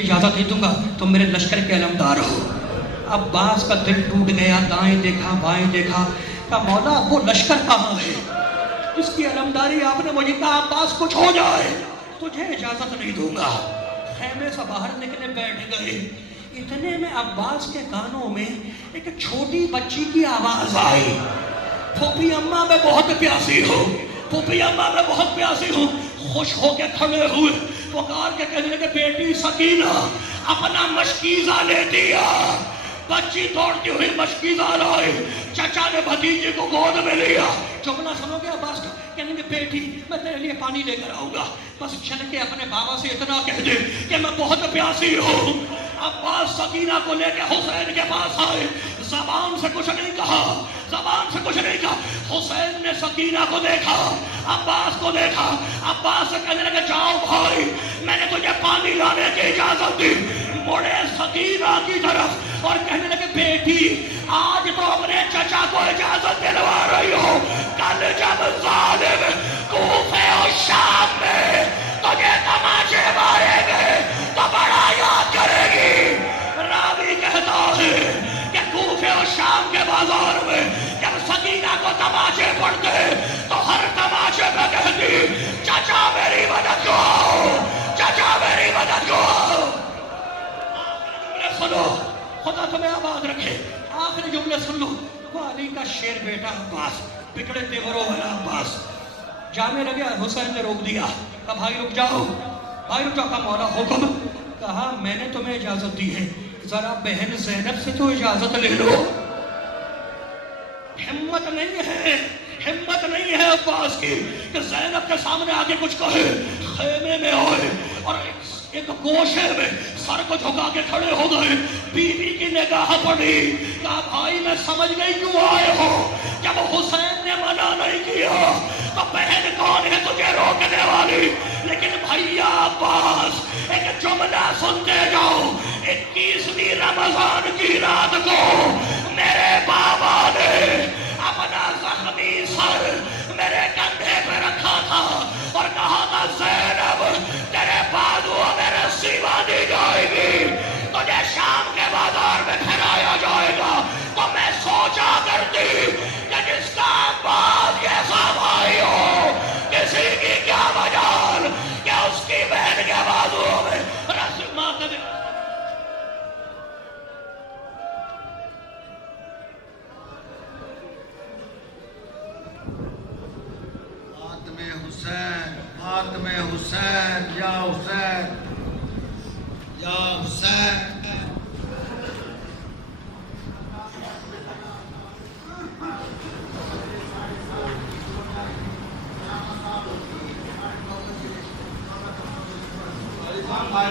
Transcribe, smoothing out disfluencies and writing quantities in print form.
इजाजत नहीं दूंगा, तुम मेरे लश्कर के अलमदार हो। अब्बास का दिल टूट गया, दाएं देखा बाएं देखा, कहा मौला वो लश्कर कहाँ है जिसकी अलमदारी आपने मुझे कहा अब्बास कुछ हो जाए तुझे इजाजत नहीं दूंगा। खेमे से बाहर निकले, बैठ गए। इतने में अब्बास के कानों में एक छोटी बच्ची की आवाज आई, फूफी अम्मा मैं बहुत प्यासी हूँ, फूफी अम्मा मैं बहुत प्यासी हूँ। खुश होके खड़े हुए पुकार के कहने लगे बेटी सकीना अपना मशकीजा ले दिया। बच्ची दौड़ती हुई मशकीजा लाए, चाचा ने भतीजे को गोद में लिया। जुमला सुनोगे अब्बास का, कहने बेटी मैं तेरे लिए पानी लेकर आऊंगा, बस चल के अपने बाबा से इतना कह दे कि मैं बहुत प्यासी हूँ। अब्बास सकीना को लेकर हुसैन के पास आए, ज़बान से कुछ नहीं कहा, ज़बान से कुछ नहीं कहा। हुसैन ने सकीना को देखा, अब्बास को देखा, अब्बास से कहने लगे जाओ भाई मैंने तुझे पानी लाने की इजाजत दी। मुड़े सकीना की तरफ और कहने लगे बेटी आज तो अपने चचा को इजाजत दिलवा रही हो, कल जब जालिम कूफे और शाम में तुझे तमाचे मारेंगे तो बड़ा याद करेगी। रावी कहता है कि कूफे और शाम के बाजार में जब सकीना को तमाचे पड़ते तो हर तमाचे में कहती चचा मेरी मदद को आओ, चचा मेरी मदद को आओ। सुनो खुदा तुम्हें आबाद रखे, आखिरी जुमले सुन लो। वो अली का शेर बेटा अब्बास, बिगड़े तेवरों वाला अब्बास जाने लगे। हुसैन ने रोक दिया, कहा भाई रुक जाओ, भाई रुक जाओ। कहा मौला हुक्म, कहा मैंने तुम्हें इजाजत दी है, जरा बहन ज़ैनब से तो इजाजत ले लो। हिम्मत नहीं है, हिम्मत नहीं है अब्बास की कि ज़ैनब के सामने आके कुछ कहे। खेमे में आए और एक गोशे में सर को झुका के खड़े हो गए। बीवी की निगाह पड़ी, कहा भाई मैं समझ गई क्यों आए हो, जब हुसैन ने मना नहीं किया तो बहन कौन है तुझे रोकने वाली। लेकिन भैया अब्बास एक जुमला सुनते जाओ। 21वीं रमजान की रात को मेरे बाबा ने अपना जख्मी सर मेरे कंधे पे रखा था और कहा था ज़ैनब तेरे बाजुओं में रस्सी बांधी जाएगी, तुझे शाम के बाजार में ठहराया जाएगा। तो मैं सोचा करती कि जिसका बाप ऐसा भाई हो किसी की क्या मजाल कि उसकी बहन के बाजुओं में रस्सी बांध दे। फातिमे हुसैन या हुसैन या हुसैन। भाई